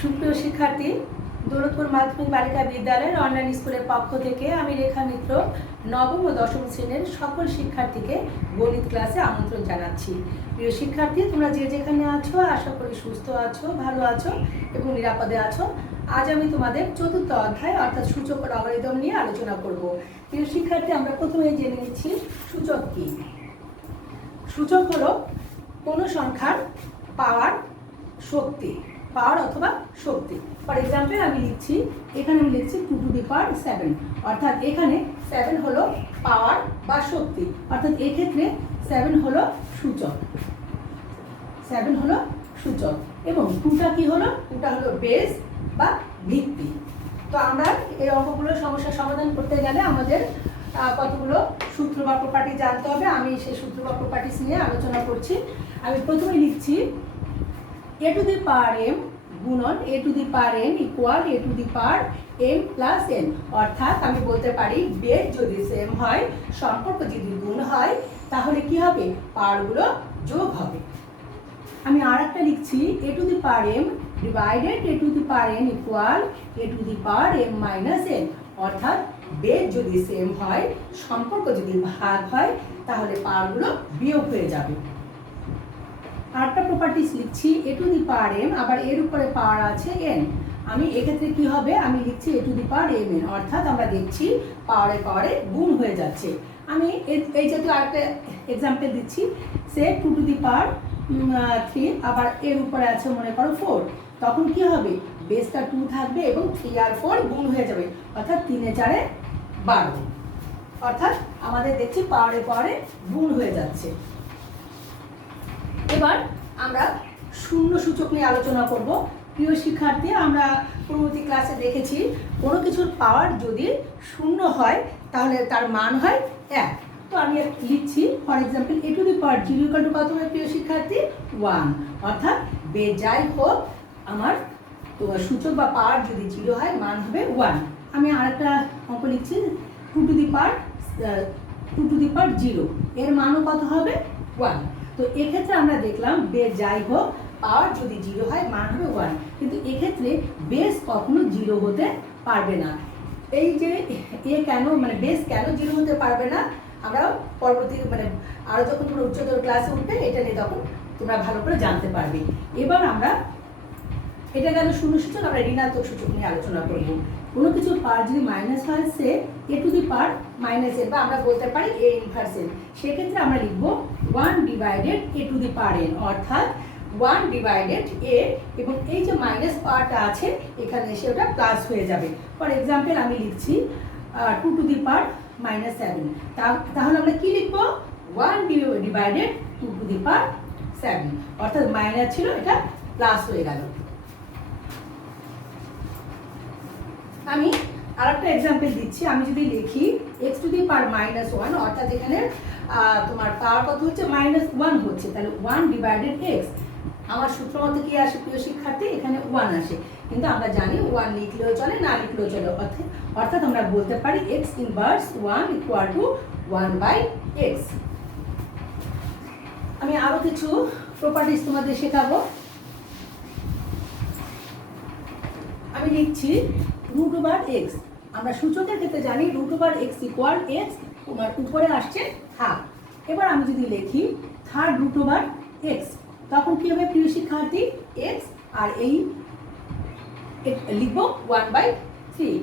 সুপ্রিয় শিক্ষার্থী, দৌলতপুর মাধ্যমিক বালিকা বিদ্যালয়ের অনলাইন স্কুলের পক্ষ থেকে আমি রেখা মিত্র নবম ও দশম শ্রেণীর সকল শিক্ষার্থীকে গণিত ক্লাসে আমন্ত্রণ জানাচ্ছি। প্রিয় শিক্ষার্থী, তোমরা যে যেখানে আছো আশা করি সুস্থ আছো, ভালো আছো এবং নিরাপদে আছো। আজ আমি তোমাদের চতুর্থ অধ্যায় অর্থাৎ সূচক ও লগারিদম নিয়ে আলোচনা করব। প্রিয় শিক্ষার্থী, আমরা প্রথমে জেনে নিচ্ছি সূচক কি। সূচক হলো কোনো সংখ্যার পাওয়ার শক্তি, পাওয়ার অথবা শক্তি। ফর এক্সাম্পল আমি লিখছি, এখানে আমি লিখছি 2 টু দি পাওয়ার 7, অর্থাৎ এখানে 7 হলো পাওয়ার বা শক্তি, অর্থাৎ এক্ষেত্রে 7 হলো সূচক, 7 হলো সূচক। এবং 2টা কি হলো? 2টা হলো বেস বা ভিত্তি। তো আমরা এই অঙ্কগুলোর সমস্যার সমাধান করতে গেলে আমাদের কতগুলো সূত্র বা প্রপার্টি জানতে হবে। আমি সেই সূত্র বা প্রপার্টিস নিয়ে আলোচনা করছি। আমি প্রথমে লিখছি a to the power m গুণন a to the power n equal a to the power m plus n, অর্থাৎ আমি বলতে পারি বেস যদি সেম হয়, সম্পর্ক যদি গুণ হয়, তাহলে কি হবে? পাওয়ারগুলো যোগ হবে। আমি আর একটা লিখছি a to the power m divided a to the power n equal a to the power m minus n, অর্থাৎ বেস যদি সেম হয়, সম্পর্ক যদি ভাগ হয়, তাহলে পাওয়ারগুলো বিয়োগ হয়ে যাবে। আরেকটা প্রপার্টিস লিখছি a to the power m, আবার এর উপরে পাওয়ার আছে n। আমি এক্ষেত্রে কি হবে? আমি লিখছি a to the power m n, অর্থাৎ আমরা দেখছি পাওয়ারে পাওয়ারে গুণ হয়ে যাচ্ছে। আমি এই জাতীয় আরেকটা এক্সাম্পল দিচ্ছি, সে 2 টু দি পাওয়ার 3, আবার এর উপরে আছে মনে করো 4, তখন কি হবে? বেসটা 2 থাকবে এবং 3 আর 4 গুণ হয়ে যাবে, অর্থাৎ 3 এ 4 এ 12, অর্থাৎ আমাদের দেখছি পাওয়ারে পাওয়ারে গুণ হয়ে যাচ্ছে। এবার আমরা শূন্য সূচক নিয়ে আলোচনা করব। প্রিয় শিক্ষার্থী, আমরা পূর্ববর্তী ক্লাসে দেখেছি কোনো কিছুর পাওয়ার যদি শূন্য হয় তাহলে তার মান হয় 1। তো আমি লিখছি for example a to the power 0 equal to কত হবে প্রিয় শিক্ষার্থী? 1, অর্থাৎ বেস যাই হোক আমার সূচক বা পাওয়ার যদি 0 হয়, মান হবে 1। আমি আরেকটা অঙ্ক লিখছি 2 টু দি পাওয়ার 0, এর মানও কত হবে? 1। তো এক্ষেত্রে আমরা দেখলাম বেস যাই হোক পাওয়ার যদি 0 হয়, মান হবে 1, কিন্তু এক্ষেত্রে বেস কখনো 0 হতে পারবে না। এই যে কেন, মানে বেস কেন 0 হতে পারবে না, আমরা পরবর্তী আরও যখন তোমরা উচ্চতর ক্লাসে উঠবে এটা নিয়ে তখন তোমরা ভালো করে জানতে পারবে। এবার আমরা এটা গেল শূন্য সূচক, আমরা ঋণাত্মক সূচক নিয়ে আলোচনা করব। কোনো কিছু পাওয়ার যদি মাইনাস হয়, সে a to the power minus n, বা আমরা বলতে পারি a ইনভার্স n, সেক্ষেত্রে আমরা লিখব 1 divided a to the power n, অর্থাৎ 1 ডিভাইডেড a, এবং এই যে মাইনাস পাওয়ারটা আছে এখানে এসে ওটা প্লাস হয়ে যাবে। ফর এক্সাম্পল আমি লিখছি 2 টু দি পাওয়ার মাইনাস 7, তাহলে আমরা কি লিখব? 1 ডিভাইডেড 2 টু দি পাওয়ার 7, অর্থাৎ মাইনাস ছিল, এটা প্লাস হয়ে গেল। আমি আরেকটা এক্সাম্পল দিচ্ছি, আমি যদি লিখি x two the power minus 1, অর্থাৎ এখানে তোমার পাওয়ার কত হচ্ছে? মাইনাস 1 হচ্ছে, তাহলে 1 ডিভাইডেড x, আমার সূত্র মতো কি আসে প্রিয় শিক্ষার্থী? এখানে 1 আসে, কিন্তু আমরা জানি 1 লিখলেও চলে, না লিখলেও চলে, অর্থাৎ আমরা বলতে পারি x inverse 1 equal to 1/x। আমি আরো কিছু প্রপার্টিজ তোমাদের শেখাবো। আমি লিখছি রুট ওভার x, আমরা সূচকের ক্ষেত্রে জানি root over x equal x, তোমার উপরে আসছে হাফ। এবার আমি যদি লিখি থার্ড রুট ওভার x, তখন কি হবে প্রিয় শিক্ষার্থী? x, আর এই লিখবো 1/3।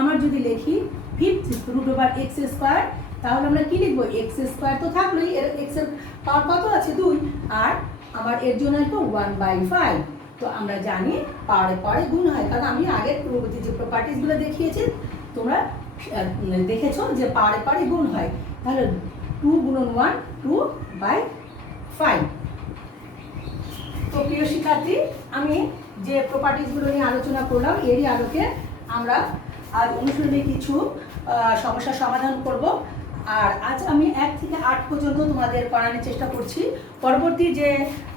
আমার যদি লিখি fifth root over x square, তাহলে আমরা কি লিখবো? x স্কোয়ার তো থাকলোই, এর x এর পাওয়ার কত আছে? 2, আর আমার এর জন্য আসবো 1/5। তো আমরা জানি পাওয়ারে পাওয়ারে গুণ হয়, কারণ আমি আগের পূর্ববর্তী যে প্রপার্টিসগুলো দেখিয়েছি তোমরা দেখেছো যে পাওয়ারে পাওয়ারে গুণ হয়। তাহলে 2 গুণন 1 2/5। তো প্রিয় শিক্ষার্থী, আমি যে প্রপার্টিসগুলো নিয়ে আলোচনা করলাম এরই আলোকে আমরা আজ অনুশীলনে কিছু সমস্যার সমাধান করব। আর আজ আমি 1 থেকে 8 পর্যন্ত তোমাদের করানোর চেষ্টা করছি। পরবর্তী যে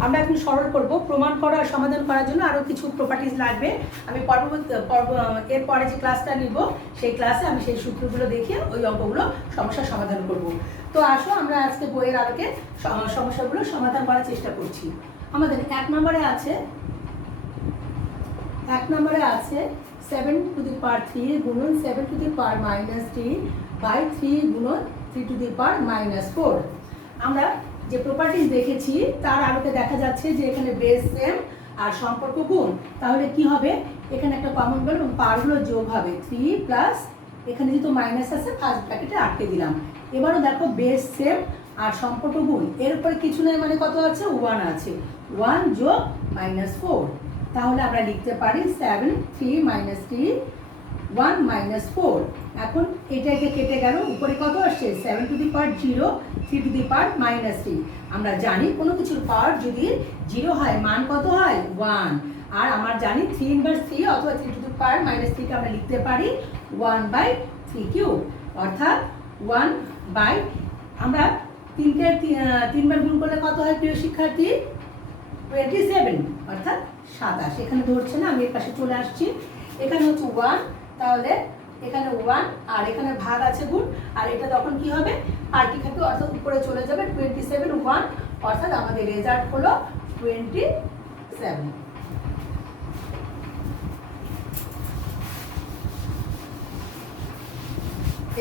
আমরা এখন সরল করব, প্রমাণ করা সমাধান করার জন্য আরও কিছু প্রপার্টিজ লাগবে। আমি এরপরে যে ক্লাসটা নিব সেই ক্লাসে আমি সেই সূত্রগুলো দেখিয়ে ওই অঙ্কগুলো সমস্যার সমাধান করব। তো আসো আমরা আজকে বইয়ের আলোকে সমস্যাগুলো সমাধান করার চেষ্টা করছি। আমাদের 1 নম্বরে আছে এক নম্বরে আছে 7^3 গুণন 7^-3 বাই 3 গুণন 3^-4। আমরা যে প্রপার্টিজ দেখেছি তার আলোকে দেখা যাচ্ছে যে এখানে বেস সেম আর সম্পর্ক গুণ, তাহলে কি হবে এখানে একটা কমন গেল এবং পাওয়ারগুলো যোগ হবে 3 প্লাস এখানে যেহেতু মাইনাস আছে ফার্স্ট ব্র্যাকেটে আটকে দিলাম। এবারও দেখো বেস সেম আর সম্পর্ক গুণ, এর উপরে কিছু নেই মানে কত আছে 1 আছে, 1 যোগ -4, তাহলে আমরা লিখতে পারি 7 3 -3 1 -4। এখন এটা কেটে গেল, উপরে কত আসছে 7^0 3^-3। আমরা জানি কোনো কিছুর পাওয়ার যদি 0 হয় মান কত হয় 1, আর আমরা জানি 3/3 অথবা 3^-3 কে আমরা লিখতে পারি 1/3³ অর্থাৎ 1 আমরা 3কে 3 বার গুণ করলে কত হয় প্রিয় শিক্ষার্থী 27 অর্থাৎ 27। এখানে ধরছে না, আমি এর পাশে চলে আসছি, এখানে হচ্ছে 1, তাহলে এখানে 1 আর এখানে ভাগ আছে গুণ, আর এটা তখন কি হবে পার্টি থাকবে অর্থাৎ উপরে চলে যাবে 27 1 অর্থাৎ আমাদের রেজাল্ট হলো 27।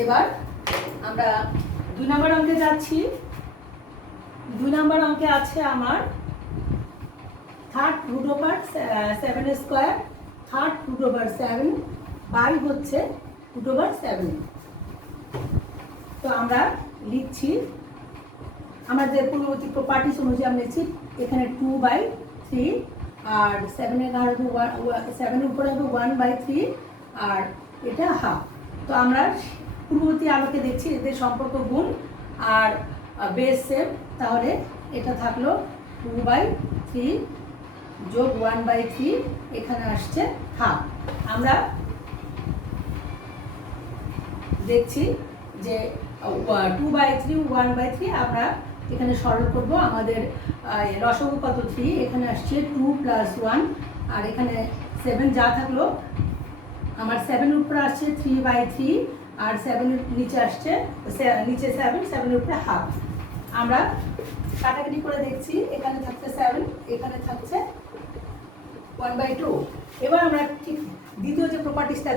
এবার আমরা 2 নম্বর অঙ্কে যাচ্ছি। 2 নম্বর অঙ্কে আছে আমার 3rd√7² 3rd√7 বাই হচ্ছে √7। তো আমরা লিখছি আমাদের পূর্ববর্তী প্রপার্টিস অনুযায়ী আমরা লিখছি এখানে 2/3 আর 7 উপরে হবে 1/3 আর এটা হাফ। তো আমরা পূর্ববর্তী আলোকে দেখছি এদের সম্পর্ক গুণ আর বেস সেম, তাহলে এটা থাকলো 2/3 যোগ 1/3, এখানে আসছে হাফ। আমরা দেখছি যে 2/3 1/3 আমরা এখানে সরল করব, আমাদের লসাগু কত 3, এখানে আসছে 2 + 1 আর এখানে 7 যা থাকলো আমার 7 এর উপরে আসছে 3/3 আর 7 এর নিচে আসছে নিচে 7 এর উপরে হাফ। আমরা কাটাকাটি করে দেখছি, এখানে থাকছে 7 এখানে থাকছে 1/2। এবার আমরা ঠিক দ্বিতীয় যে প্রপার্টিসটা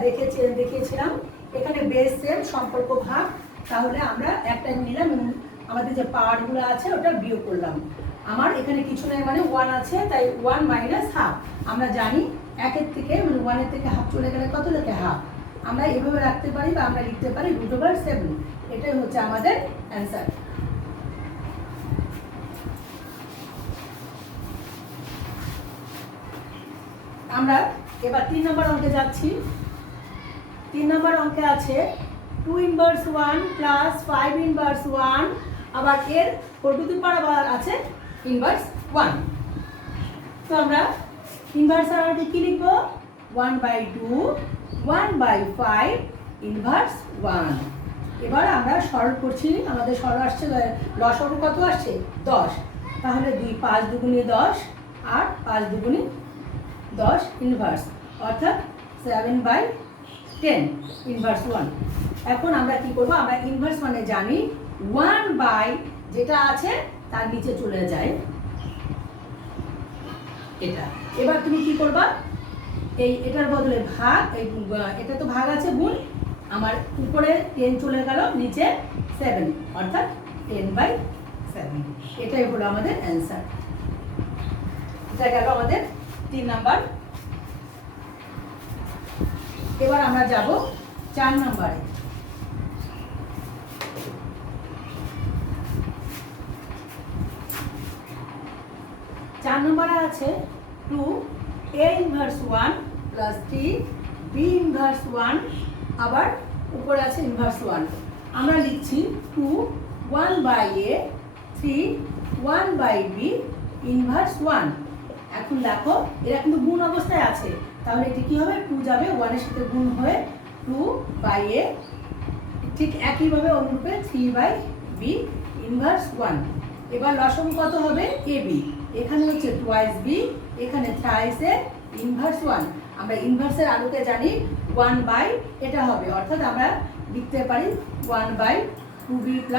দেখিয়েছিলাম এখানে বেস সেম সম্পর্ক ভাগ, তাহলে আমরা একটা নিলাম এবং আমাদের যে পাওয়ারগুলো আছে ওটা বিয়োগ করলাম। আমার এখানে কিছু নেই মানে 1 আছে, তাই 1 - হাফ। আমরা জানি 1 এর থেকে মানে 1 এর থেকে হাফ চলে গেলে কত লেখে হাফ, আমরা এভাবে রাখতে পারি বা আমরা লিখতে পারি √7। এটাই হচ্ছে আমাদের অ্যান্সার। আমরা এবার 3 নম্বর অঙ্কে যাচ্ছি। 3 নম্বর অঙ্কে আছে 2^1 + 5^1 আবার এর 4 আছে −1। তো আমরা ইনভার্স আর কি লিখবো 1/2 1/5 −1। এবার আমরা সরল করছি, আমাদের সরল আসছে লসাগু কত আসছে 10, তাহলে 2 5 দুগুণে 10 আর 5 দুগুণে 10 ইনভার্স অর্থাৎ 7/10 −1। এখন আমরা কি করব, আমরা ইনভার্স মানে জানি 1/ যেটা আছে তার নিচে চলে যায় এটা। এবার তুমি কি করবা, এটার বদলে ভাগ, এটা তো ভাগ আছে গুণ, আমার উপরে 10 চলে গেল নিচে 7 অর্থাৎ 10/7। এটাই হলো আমাদের অ্যান্সার। এটা গেল আমাদের 3 নাম্বার। এবার আমরা যাব 4 নম্বরে। 4 নম্বরে আছে 2A−1 + 3B−1 আবার উপরে আছে −1। আমরা লিখছি 2 1/A 3 1/B −1। এখন দেখো এরা কিন্তু গুণ অবস্থায় আছে, তাহলে এটি কি হবে 2 যাবে 1 এর সাথে গুণ হয়ে 2/A, ঠিক একইভাবে অনুরূপে 3/B −1। এবার লসাগু কত হবে AB, এখানে হচ্ছে 2b, এখানে thrice −1। আমরা ইনভার্সের আলোকে জানি 1/ এটা হবে অর্থাৎ আমরা লিখতে পারি 1/2b +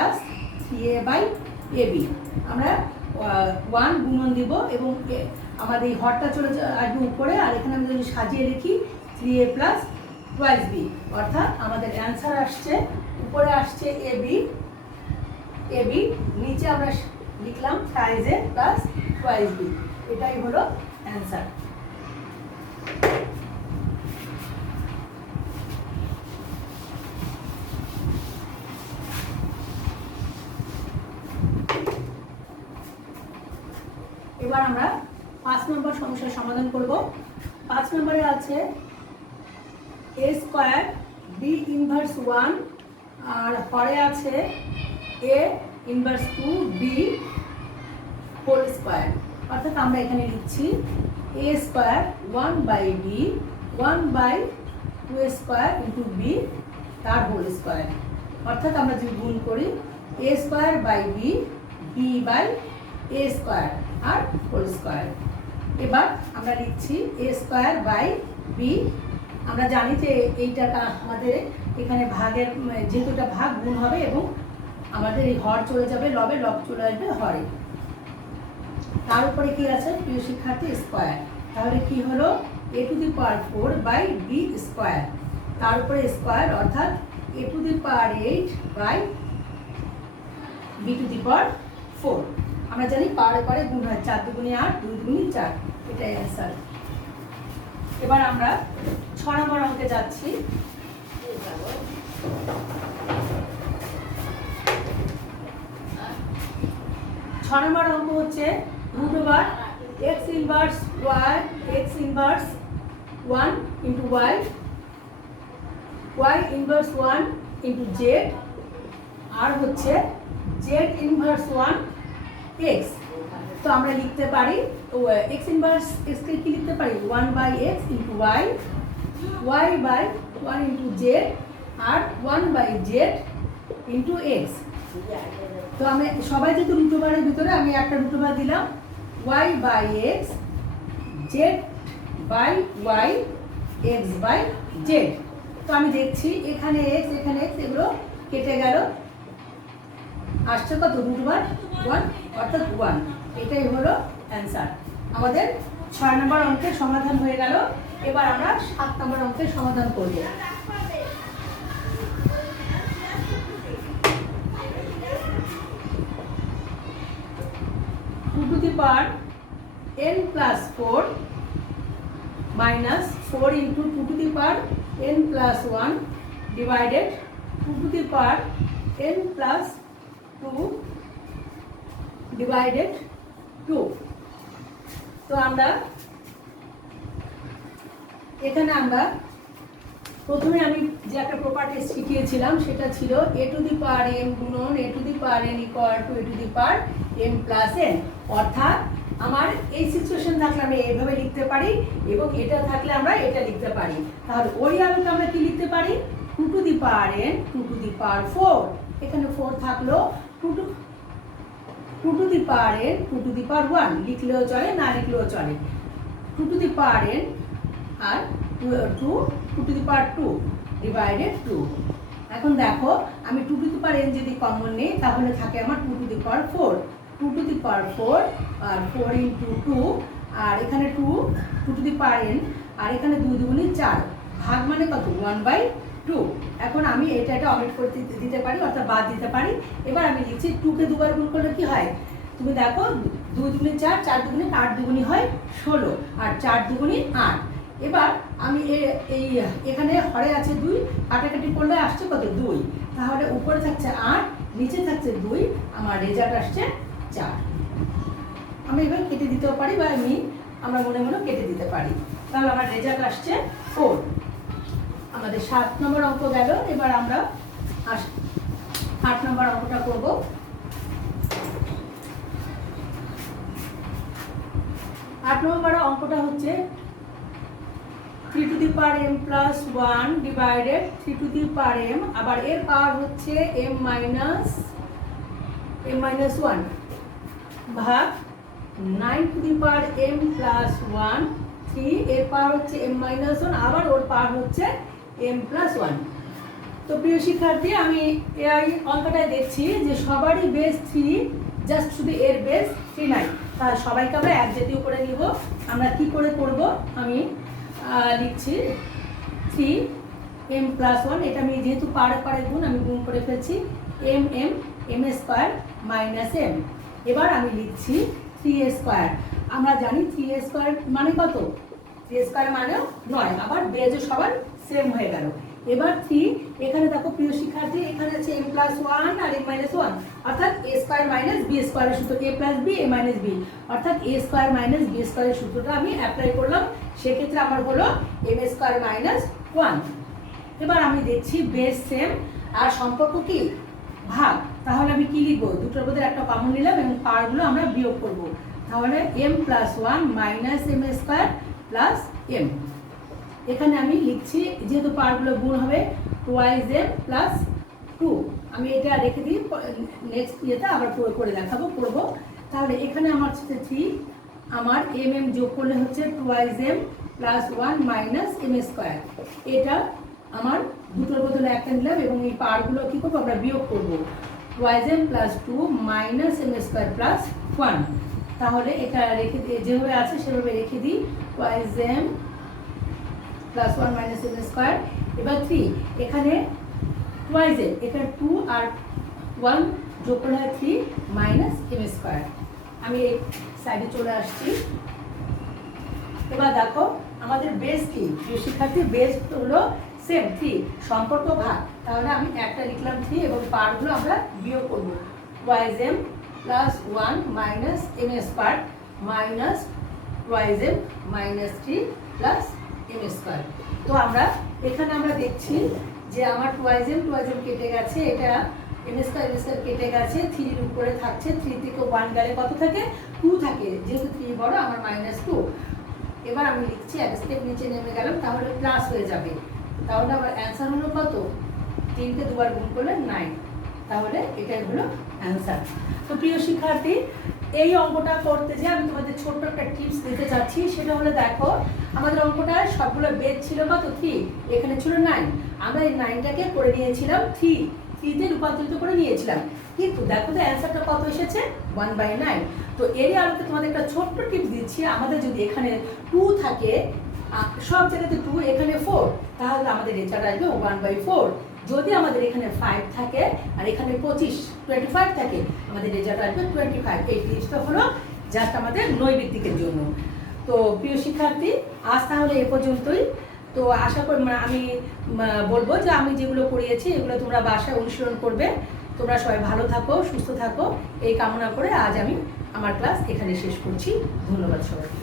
3a/ab। আমরা 1 গুণন দিব এবং আমাদের এই হরটা চলে আসবে উপরে, আর এখানে আমি যদি সাজিয়ে লিখি 3a প্লাস টুয়াইস বি, অর্থাৎ আমাদের অ্যান্সার আসছে উপরে আসছে এবি, নিচে আমরা লিখলাম থ্রাইস এ প্লাস টুয়াইস বি, এটাই হলো অ্যান্সার। এবার আমরা 5 নম্বর সমস্যার সমাধান করব। 5 নম্বরে আছে a স্কয়ার b ইনভার্স 1 আর হরে আছে a inverse 2 b whole square, অর্থাৎ আমরা এখানে লিখছি a square 1/b 1/2 square into b তার হোল স্কয়ার, অর্থাৎ আমরা যদি গুণ করি a square by b b by a square আর হোল স্কয়ার। এবার আমরা লিখছি a স্কয়ার বাই b, আমরা জানি যে এইটা আমাদের এখানে ভাগের, যেহেতু এটা ভাগ গুণ হবে এবং আমাদের এই হর চলে যাবে লবে, লব চলে আসবে হরে। তার উপরে কি আছে প্রিয় শিক্ষার্থী স্কয়ার, তাহলে কি হলো a to the power 4 by b square, তার উপরে স্কয়ার অর্থাৎ a to the power 8 by b to the power 4। আমরা জানি পাওয়ারে পারে গুণ হয়, 4 দুগুণে 8 2 দুগুণে 4, এটাই অ্যান্সার। এবার আমরা 6 নম্বর অঙ্কে যাচ্ছি। 6 নম্বর অঙ্ক হচ্ছে root over x inverse y x inverse 1 into y y inverse 1 into z আর হচ্ছে z ইনভার্স 1 x। তো আমরা লিখতে পারি x ইনভার্স x কে কি লিখতে পারি 1/x into y y by 1 into z আর 1/z ইন্টু x। তো আমি সবাই যেহেতু রুট ওভারের ভিতরে আমি একটা রুট ওভার দিলাম y by x z by y x by z। তো আমি দেখছি এখানে x এখানে x এগুলো কেটে গেল, আসছে কত রুট ওভার 1 অর্থাৎ 1, এটাই হলো অ্যান্সার। আমাদের 6 নম্বর অঙ্কের সমাধান হয়ে গেল। এবার আমরা 7 নম্বর অঙ্কের সমাধান করব। Two to the power n plus 4 minus 4 into two to the power n plus 1 divided two to the power n plus 2 divided 2। তো আমরা এখানে আমরা প্রথমে আমি যে একটা প্রপার্টি শিখিয়েছিলাম সেটা ছিল a to the power m গুণন a to the power n equal to a to the power m plus n, অর্থাৎ আমার এই সিচুয়েশন থাকলে আমি এইভাবে লিখতে পারি এবং এটা থাকলে আমরা এটা লিখতে পারি। তাহলে ওই আলোকে আমরা কি লিখতে পারি 2 to the power n 2 to the power 4, এখানে 4 থাকলো 2 to the power n 2 to the power 1 লিখলেও চলে না লিখলেও চলে, 2 টু দি পাওয়ার n আর 2 টু দি পাওয়ার 2 ডিভাইডেড 2। এখন দেখো আমি 2 টু দি পাওয়ার n যদি কমন নেই তাহলে থাকে আমার 2 to the power 4, 2 to the power 4 আর 4 ইন্টু 2 আর এখানে 2 টু দি পাওয়ার n আর এখানে 2 দুগুণে 4, ভাগ মানে কত 1/2। এখন আমি এটা অমিট করে দিতে পারি অর্থাৎ বাদ দিতে পারি। এবার আমি লিখছি 2 কে দুবার গুণ করলে কি হয়, তুমি দেখো 2 দুগুণে 4 4 দুগুণে 8 দুগুণে হয় 16 আর 4 দুগুণে 8। এবার আমি এই এখানে হরে আছে 2, কাটাকাটি করলে আসছে কত 2, তাহলে উপরে থাকছে 8 নিচে থাকছে 2, আমার রেজাল্ট আসছে 4। আমি এবার কেটে দিতেও পারি বা আমরা মনে মনে কেটে দিতে পারি, তাহলে আমার রেজাল্ট আসছে 4। আমাদের 7 নম্বর অঙ্ক গেল। এবার আমরা 8 নম্বর অঙ্কটা করব। 8 নম্বর অঙ্কটা হচ্ছে 3 two the power m plus 1 divided 3 two the power m, আবার এর পাওয়ার হচ্ছে m মাইনাস 1 ভাগ 9 two the power m plus 1 3, এর পাওয়ার হচ্ছে m মাইনাস 1 আবার ওর পাওয়ার হচ্ছে m প্লাস 1। তো প্রিয় শিক্ষার্থী আমি এই অঙ্কটায় দেখছি যে সবারই বেস 3, জাস্ট শুধু এর বেস 3 নাই। তা সবাইকে আমরা এক জাতীয় করে নিব। আমরা কি করে করব, আমি লিখছি 3m+1, এটা আমি যেহেতু পাড়ে পাড়ে গুণ আমি গুণ করে ফেলছি, m² - m। এবার আমি লিখছি 3a²। আমরা জানি 3a² মানে কত, 3a² মানেও 9, আবার বেজও সবার সেম হয়ে গেল। এবার 3, এখানে দেখো প্রিয় শিক্ষার্থী, এখানে আছে m+1 আর m-1, অর্থাৎ a² - b² এর সূত্র, a + b a - b, অর্থাৎ a² - b² এর সূত্রটা আমি অ্যাপ্লাই করলাম। সেক্ষেত্রে আমার হলো m² - 1। এবার আমি দেখছি বেস সেম আর সম্পর্ক কি ভাগ, তাহলে আমি কি লিখবো, দুটোর মধ্যে একটা কমন নিলাম এবং পাওয়ারগুলো আমরা বিয়োগ করব। তাহলে m+1 - m² m। এখানে আমি লিখছি, যেহেতু পাওয়ারগুলো গুণ হবে 2m + 2, আমি এটা রেখে দিই, নেক্সট ইয়েতে আবার করে দেখাবো করবো। তাহলে এখানে আমার হচ্ছে 3, আমার mm যোগ করলে হচ্ছে 2m + 1 - m²। এটা আমার দুটোর বদলে একটা নিলাম এবং এই পাওয়ারগুলো কি করবো, আমরা বিয়োগ করবো, 2m + 2 - m² + 1। তাহলে এটা রেখে দিয়ে যেভাবে আছে সেভাবে রেখে দিই, 2m + 1 - m²। এবার 3, এখানে 2m, এখানে 2 আর 1 যোগ করলে হয় 3 - m²। আমি এই সাইডে চলে আসছি। এবার দেখো আমাদের বেস কি, প্রিয় শিক্ষার্থী, বেস হলো সেম 3, সম্পর্ক ভাগ। তাহলে আমি একটা লিখলাম 3 এবং পাওয়ারগুলো আমরা বিয়োগ করব, 2m + 1 - m² - 2m - 3 + m²। তো আমরা এখানে আমরা দেখছি যে আমার 2m কেটে গেছে, এটা m² কেটে গেছে, 3 এর উপরে থাকছে, 3 থেকে 1 গেলে কত থাকে, 2 থাকে, যেহেতু 3 বড় আমার -2। এবার আমি লিখছি, এক স্টেপ নিচে নেমে গেলাম, তাহলে প্লাস হয়ে যাবে। তাহলে আমার অ্যান্সার হলো কত, 3 কে 2 বার গুণ করলে 9। তাহলে এটাই হলো অ্যান্সার। তো প্রিয় শিক্ষার্থী, এই অঙ্কটা করতে যে আমি তোমাদের ছোট্ট একটা টিপস দিতে চাচ্ছি, সেটা হলো দেখো আমাদের অঙ্কটা সবগুলো বেদ ছিল কত, 3, এখানে ছিল 9, আমরা এই 9টাকে করে নিয়েছিলাম 3 তে রূপান্তরিত করে নিয়েছিলাম, কিন্তু দেখো তো অ্যান্সারটা কত এসেছে, 1/9। তো এরই আলোকে তোমাদের একটা ছোট্ট টিপস দিচ্ছি, আমাদের যদি এখানে 2 থাকে, সব জায়গাতে 2, এখানে 4, তাহলে আমাদের রেজাল্ট আসবে 1/4। যদি আমাদের এখানে 5 থাকে আর এখানে 25 থাকে, আমাদের রেজাল্ট আসবে 25। এই টিপসটা হলো জাস্ট আমাদের নৈর্ব্যক্তিকের জন্য। তো প্রিয় শিক্ষার্থী, আজ তাহলে এ পর্যন্তই। তো আশা করি আমি বলবো যে আমি যেগুলো পড়িয়েছি এগুলো তোমরা বাসায় অনুসরণ করবে। তোমরা সবাই ভালো থাকো, সুস্থ থাকো, এই কামনা করে আজ আমি আমার ক্লাস এখানে শেষ করছি। ধন্যবাদ সবাইকে।